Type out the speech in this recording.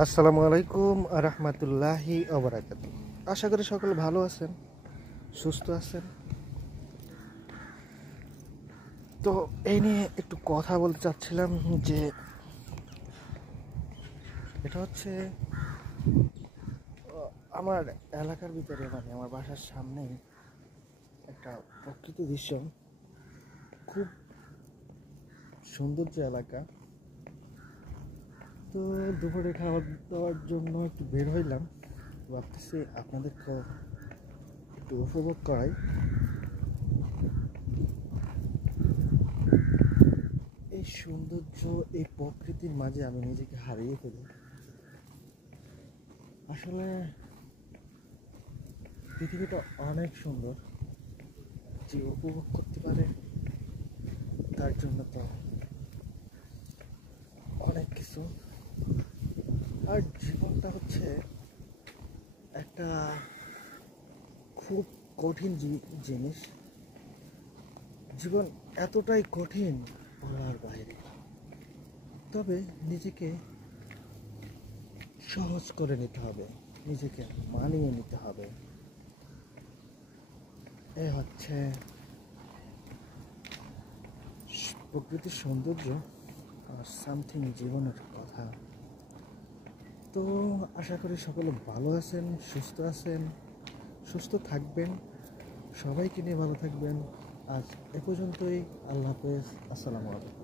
আসসালামু আলাইকুম রহমতুল্লাহি ওবারাকাতু। আশা করি সকলে ভালো আছেন, সুস্থ আছেন। তো এই নিয়ে একটু কথা বলতে চাচ্ছিলাম যে এটা হচ্ছে আমার এলাকার ভিতরে, মানে আমার বাসার সামনেই একটা প্রকৃতি দৃশ্য, খুব সৌন্দর্য এলাকা। তো দুপুরে খাওয়া দাওয়ার জন্য একটু বের হইলাম, ভাবতেছি আপনাদেরকে একটু উপভোগ করাই। এই সৌন্দর্য, এই প্রকৃতির মাঝে আমি নিজেকে হারিয়ে ফেলি। আসলে পৃথিবীটা অনেক সুন্দর, যে উপভোগ করতে পারে তার জন্য তো অনেক কিছু। আর জীবনটা হচ্ছে একটা খুব কঠিন জিনিস। জীবন এতটাই কঠিন বলার বাইরে, তবে নিজেকে সহজ করে নিতে হবে, নিজেকে মানিয়ে নিতে হবে। এ হচ্ছে প্রকৃতির সৌন্দর্য আর সামথিং জীবনের কথা। তো আশা করি সকলে ভালো আছেন, সুস্থ আছেন, সুস্থ থাকবেন, সবাইকে নিয়ে ভালো থাকবেন। আজ এ পর্যন্তই। আল্লাহ হাফেজ, আসসালামু আলাইকুম।